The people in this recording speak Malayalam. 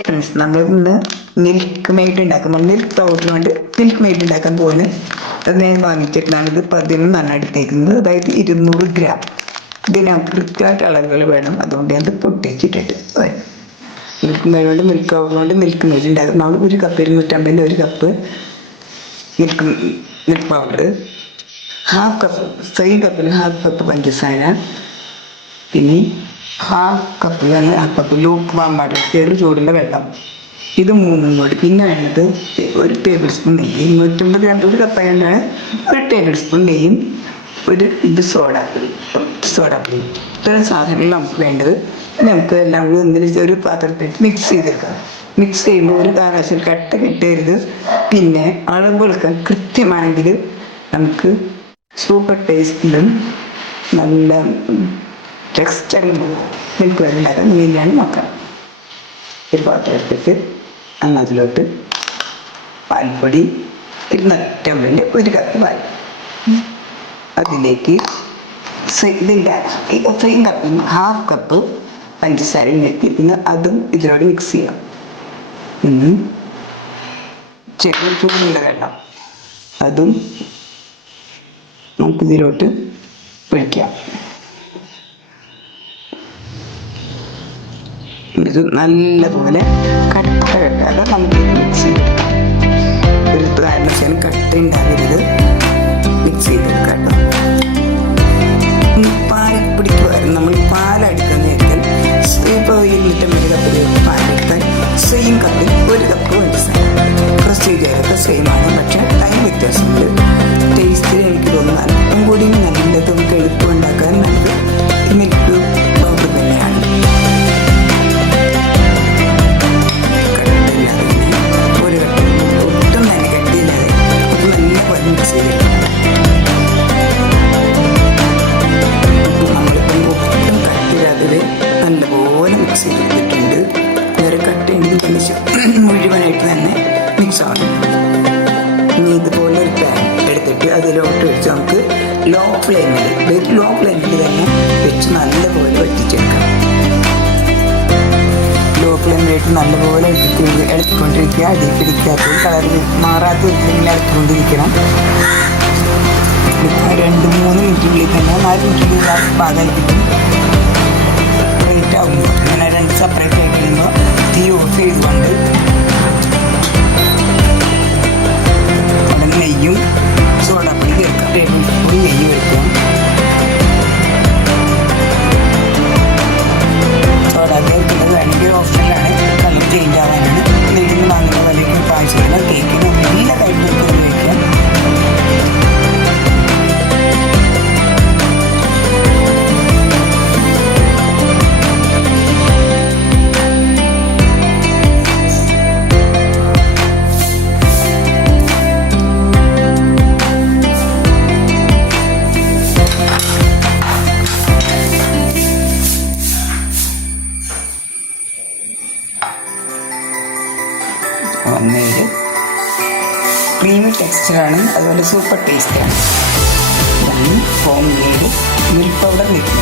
ഫ്രണ്ട്സ്, നമ്മൾ ഇന്ന് മിൽക്ക് മെയ്ഡ് ഉണ്ടാക്കും. മിൽക്ക് പൗഡർ കൊണ്ട് മിൽക്ക് മെയ്ഡ് ഉണ്ടാക്കാൻ പോകുന്നത്. അത് ഞാൻ വാങ്ങിച്ചിട്ടാണ്. ഇത് 11 എടുത്തേക്കുന്നത്. അതായത് 200 ഗ്രാം. ഇതിന് കൃത്യമായിട്ട് അളവുകൾ വേണം. അതുകൊണ്ട് ഞാൻ പൊട്ടിച്ചിട്ടിട്ട് മിൽക്ക് മെയ്ഡ് കൊണ്ട് മിൽക്ക് പൗഡർ കൊണ്ട് മിൽക്ക് മെയ്ഡ് ഉണ്ടാക്കും. നമ്മൾ 1 cup 250 1 cup milk powder, half cup same കപ്പിൽ ഹാഫ് കപ്പ് പഞ്ചസാര, പിന്നെ half cup lukewarm water, ചെറു ചൂടുള്ള വെള്ളം. ഇത് 3 കൂടി. പിന്നെ വേണ്ടത് 1 ടേബിൾ സ്പൂൺ നെയ്യ്. 250 ഗ്രാം 1 കപ്പായാണ്. 1 ടേബിൾ സ്പൂൺ നെയ്യും സോഡാപ്പൊടി. ഇത്രയും സാധനങ്ങൾ നമുക്ക് വേണ്ടത്. നമുക്ക് എല്ലാം കൂടി ഒന്നിച്ച് ഒരു പാത്രത്തിൽ മിക്സ് ചെയ്തെടുക്കാം. മിക്സ് ചെയ്യുമ്പോൾ ഒരു കാരണവശാൽ കട്ട കെട്ടരുത്. പിന്നെ അളവുകളൊക്കെ കൃത്യമാണെങ്കിൽ നമുക്ക് സൂപ്പർ ടേസ്റ്റിലും നല്ല ടെക്സ്റ്ററിൽ മിൽക്ക് മെയ്ഡ് ഉണ്ടാക്കാൻ ഇങ്ങനെയാണ് നോക്കാം. ഒരു പാത്രം എടുത്തിട്ട് അതിലോട്ട് പാൽപ്പൊടി 250 1 കപ്പ് പാൽ, അതിലേക്ക് സെയിം കപ്പിൽ ഹാഫ് കപ്പ് പഞ്ചസാര ഇട്ട് പിന്നെ അതും ഇതിലോട്ട് മിക്സ് ചെയ്യാം. ചെറിയ ചൂടുള്ള വെള്ളം അതും നമുക്കിതിലോട്ട് ഒഴിക്കാം. ഇത് നല്ലപോലെ കെട്ടാതെ നമുക്ക് മിക്സ് ചെയ്തെടുക്കാം. ഒരു കാരണവശാലും കട്ട ഉണ്ടാകരുത്. മിക്സ് ചെയ്തെടുക്കാം കേട്ടോ. പാൽപ്പൊടിക്ക് പകരം നമ്മൾ പാലെടുക്കുന്ന നേരത്തിൽ ഇപ്പോൾ 250 കപ്പിൽ പാലെടുത്താൽ സെയിം കപ്പിൽ 1 കപ്പ് പഞ്ചസാര. പ്രൊസീജിയറൊക്കെ സെയിമാണ്, പക്ഷേ ടൈം വ്യത്യാസമുണ്ട്. ടേസ്റ്റിൽ എനിക്ക് തോന്നുന്നു അല്പം കൂടി നല്ലത്, നമുക്ക് എളുപ്പം ഉണ്ടാക്കാൻ നല്ലത് മിൽക്ക് പൗഡർ തന്നെയാണ്. ഒരു ഒട്ടും തന്നെ കട്ടിയില്ലാതെ അത് നല്ല പോലെ മിക്സ് ചെയ്തിട്ടുണ്ട്. നമ്മളിപ്പം ഒട്ടും കട്ടിയില്ലാതെ നല്ലപോലെ മിക്സ് ചെയ്തിട്ടുണ്ട്. വേറെ കട്ടുണ്ടെങ്കിൽ മുഴുവനായിട്ട് തന്നെ മിക്സ് ആവണം. ഇനി ഇതുപോലെ ഒരു പാൻ എടുത്തിട്ട് അതിലോട്ട് വെച്ച് നമുക്ക് ലോ ഫ്ലെയിമിൽ തന്നെ വെച്ച് നല്ലപോലെ വറ്റിച്ചെടുക്കാം. ലോ ഫ്ലെയിമിലിട്ട് നല്ലപോലെ ഇളക്കിക്കൊണ്ടിരിക്കുക. അടിയിൽ പിടിക്കാത്ത കളർ മാറാത്ത ഇങ്ങനെ ഇളക്കിക്കൊണ്ടിരിക്കണം. 2-3 മിനിറ്റിനുള്ളിൽ തന്നെ 4 മിനിറ്റിനുള്ളിൽ പാകം കിട്ടും. ആവും. അങ്ങനെ 2 സെപ്പറേറ്റ് ആയി കഴിയുമ്പോൾ തീ ഓഫ് ചെയ്തുകൊണ്ട് നെയ്യും സോഡാപ്പൊടി ചേർക്കാം. 1 ടേബിൾ സ്പൂൺ നെയ്യ് വെക്കാം. സോഡ ചേർക്കുന്നത് വേണമെങ്കിൽ ഓപ്ഷനിലാണ്, കളർ ചേഞ്ച് ആവാനാണ്. നെയ്യിൽ വാങ്ങുന്ന വിലയ്ക്ക് പായസത്തിന് കേക്കിന് എല്ലാ ടൈപ്പിലും ഉപയോഗിക്കാം. ഒന്നേര് ക്രീമി ടെക്സ്ചറാണ്, അതുപോലെ സൂപ്പർ ടേസ്റ്റാണ്. ഇതാണ് home made milk powder milk.